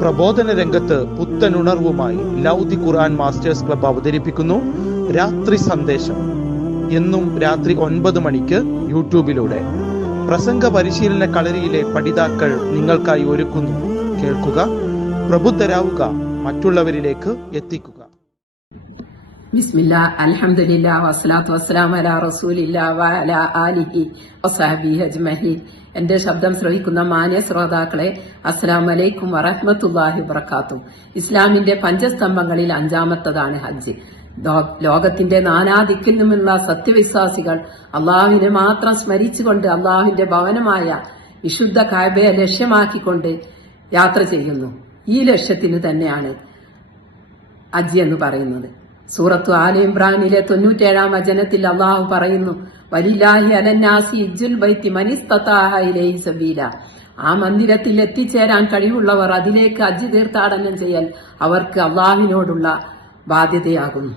പ്രബോധന രംഗത്ത് പുത്തനുണർവുമായി ലൗദി ഖുർആൻ masters club അവതരിപ്പിക്കുന്നു രാത്രി സന്ദേശം. എന്നും രാത്രി 9 മണിക്ക് യൂട്യൂബിലൂടെ പ്രസംഗ പരിശീലന കളരിയിലെ പഠിതാക്കൾ നിങ്ങൾക്കായി ഒരുക്കുന്നു. കേൾക്കുക, പ്രബുദ്ധരാവുക, മറ്റുള്ളവരിലേക്ക് എത്തിക്കുക. ബിസ്മില്ലാ, അൽഹംദുലില്ലാ, വസ്സലാത്തു വസ്സലാമു അലാ റസൂലില്ലാ വഅലാ ആലിഹി വസഹബിഹി അജ്മഈൻ. എന്റെ ശബ്ദം ശ്രവിക്കുന്ന മാന്യ ശ്രോതാക്കളെ, അസ്സലാമു അലൈക്കും വറഹ്മത്തുള്ളാഹി വബറകാതുഹു. ഇസ്ലാമിന്റെ പഞ്ചസ്തംഭങ്ങളിൽ 5-ാമത്തതാണ് ഹജ്ജ്. ലോകത്തിന്റെ നാനാദിക്കിൽ നിന്നുമുള്ള സത്യവിശ്വാസികൾ അള്ളാഹുവിനെ മാത്രം സ്മരിച്ചുകൊണ്ട് അള്ളാഹുവിന്റെ ഭവനമായ വിശുദ്ധ കഅബയെ ലക്ഷ്യമാക്കിക്കൊണ്ട് യാത്ര ചെയ്യുന്നു. ഈ ലക്ഷ്യത്തിന് തന്നെയാണ് ഹജ്ജ് എന്ന് പറയുന്നത്. സൂറത്തു ആല ഇംറാനിലെ 97-ാം വചനത്തിൽ അള്ളാഹു പറയുന്നു, വലില്ലാഹി അലന്നാസി ഹജ്ജുൽ ബൈത്തി മനിസ്തതാഅ ഇലൈഹി സബീല. ആ മന്ദിരത്തിൽ എത്തിച്ചേരാൻ കഴിവുള്ളവർ അതിലേക്ക് ഹജ്ജ് തീർത്ഥാടനം ചെയ്യൽ അവർക്ക് അള്ളാഹുവിനോടുള്ള ബാധ്യതയാകുന്നു.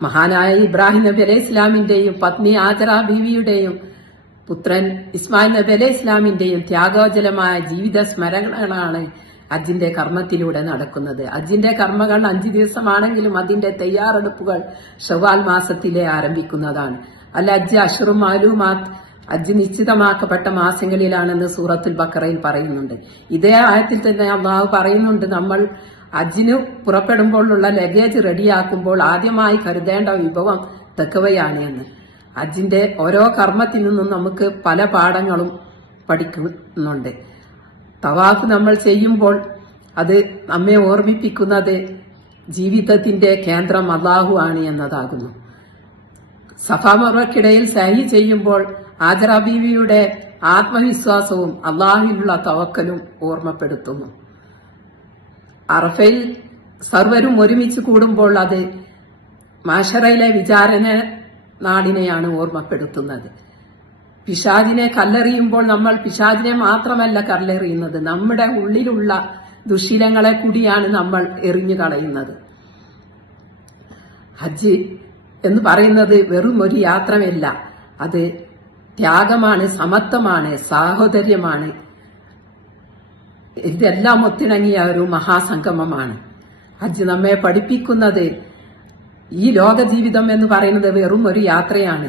മഹാനായ ഇബ്രാഹിം നബി അലൈഹി ഇസ്ലാമിന്റെയും പത്നി ആജറ ബീവിയുടെയും പുത്രൻ ഇസ്മായിൽ നബി അലൈഹി ഇസ്ലാമിന്റെയും ത്യാഗോജലമായ ജീവിത സ്മരണകളാണ് ഹജ്ജിന്റെ കർമ്മത്തിലൂടെ നടക്കുന്നത്. ഹജ്ജിന്റെ കർമ്മങ്ങൾ 5 ദിവസമാണെങ്കിലും അതിന്റെ തയ്യാറെടുപ്പുകൾ ശവ്വാൽ മാസത്തിലെ ആരംഭിക്കുന്നതാണ്. അൽ ഹജ്ജ് അശ്റും മാലൂമാത്ത്, ഹജ്ജ് നിശ്ചിതമാക്കപ്പെട്ട മാസങ്ങളിലാണെന്ന് സൂറത്തുൽ ബഖറയിൽ പറയുന്നുണ്ട്. ഇതേ ആയത്തിൽ തന്നെ അല്ലാഹു പറയുന്നുണ്ട്, നമ്മൾ ഹജ്ജിന് പുറപ്പെടുമ്പോഴുള്ള ലഗേജ് റെഡിയാക്കുമ്പോൾ ആദ്യമായി കരുതേണ്ട വിഭവം തഖ്വയാണ് എന്ന്. ഹജ്ജിന്റെ ഓരോ കർമ്മത്തിൽ നിന്നും നമുക്ക് പല പാഠങ്ങളും പഠിക്കുന്നുണ്ട്. തവാഫ് നമ്മൾ ചെയ്യുമ്പോൾ അത് നമ്മെ ഓർമ്മിപ്പിക്കുന്നത് ജീവിതത്തിന്റെ കേന്ദ്രം അല്ലാഹു ആണ് എന്നതാകുന്നു. സഫാ മർവയ്ക്കിടയിൽ സഹി ചെയ്യുമ്പോൾ ആജറ ബീവിയുടെ ആത്മവിശ്വാസവും അല്ലാഹുവിലുള്ള തവക്കലും ഓർമ്മപ്പെടുത്തുന്നു. അറഫയിൽ സർവരും ഒരുമിച്ച് കൂടുമ്പോൾ അത് മാശറയിലെ വിചാരണ നാടിനെയാണ് ഓർമ്മപ്പെടുത്തുന്നത്. പിശാചിനെ കല്ലെറിയുമ്പോൾ നമ്മൾ പിശാചിനെ മാത്രമല്ല കല്ലെറിയുന്നത്, നമ്മുടെ ഉള്ളിലുള്ള ദുശീലങ്ങളെ കൂടിയാണ് നമ്മൾ എറിഞ്ഞു കളയുന്നത്. ഹജ്ജ് എന്ന് പറയുന്നത് വെറും ഒരു യാത്രയല്ല, അത് ത്യാഗമാണ്, സമത്വമാണ്, സാഹോദര്യമാണ്. ഇതെല്ലാം ഒത്തിണങ്ങിയ ഒരു മഹാസംഗമമാണ്. ഹജ്ജ് നമ്മെ പഠിപ്പിക്കുന്നത് ഈ ലോക ജീവിതം എന്ന് പറയുന്നത് വെറും ഒരു യാത്രയാണ്.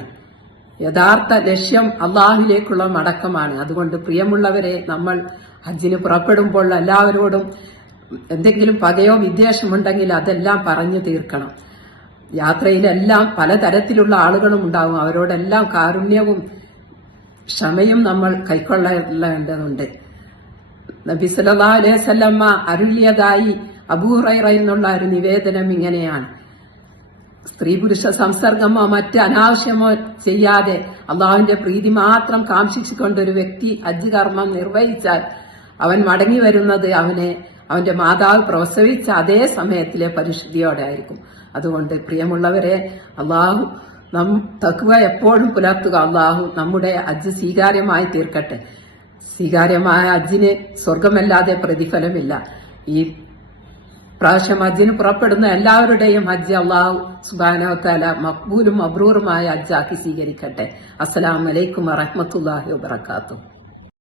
യഥാർത്ഥ ലക്ഷ്യം അള്ളാഹുവിലേക്കുള്ള മടക്കമാണ്. അതുകൊണ്ട് പ്രിയമുള്ളവരെ, നമ്മൾ ഹജ്ജിന് പുറപ്പെടുമ്പോൾ എല്ലാവരോടും എന്തെങ്കിലും പകയോ വിദ്വേഷമുണ്ടെങ്കിൽ അതെല്ലാം പറഞ്ഞു തീർക്കണം. യാത്രയിലെല്ലാം പലതരത്തിലുള്ള ആളുകളും ഉണ്ടാവും. അവരോടെല്ലാം കാരുണ്യവും ക്ഷമയും നമ്മൾ കൈക്കൊള്ളേണ്ടതുണ്ട്. നബി സല്ലല്ലാഹു അലൈഹി വസല്ലമ അരുളിയതായി അബൂ ഹുറൈറയിൽ നിന്നുള്ള ഒരു നിവേദനം ഇങ്ങനെയാണ്: സ്ത്രീ പുരുഷ സംസർഗമോ മറ്റ് അനാവശ്യമോ ചെയ്യാതെ അള്ളാഹുവിന്റെ പ്രീതി മാത്രം കാംക്ഷിച്ചുകൊണ്ടൊരു വ്യക്തി ഹജ്ജ് കർമ്മം നിർവഹിച്ചാൽ അവൻ മടങ്ങി വരുന്നത് അവന്റെ മാതാവ് പ്രസവിച്ച അതേ സമയത്തിലെ പരിശുദ്ധിയോടെ ആയിരിക്കും. അതുകൊണ്ട് പ്രിയമുള്ളവരെ, അള്ളാഹു തഖ്വ എപ്പോഴും പുലർത്തുക. അള്ളാഹു നമ്മുടെ ഹജ്ജ് സ്വീകാര്യമായി തീർക്കട്ടെ. സ്വീകാര്യമായ ഹജ്ജിന് സ്വർഗമല്ലാതെ പ്രതിഫലമില്ല. ഈ പ്രാവശ്യം ഹജ്ജിന് പുറപ്പെടുന്ന എല്ലാവരുടെയും ഹജ്ജ് അല്ലാഹു സുബ്ഹാനഹു വ തആല മഖ്ബൂലും മബ്രൂറുമായ ഹജ്ജാക്കി സ്വീകരിക്കട്ടെ. അസ്സലാമു അലൈക്കും വറഹ്മത്തുള്ളാഹി വബറകാതുഹു.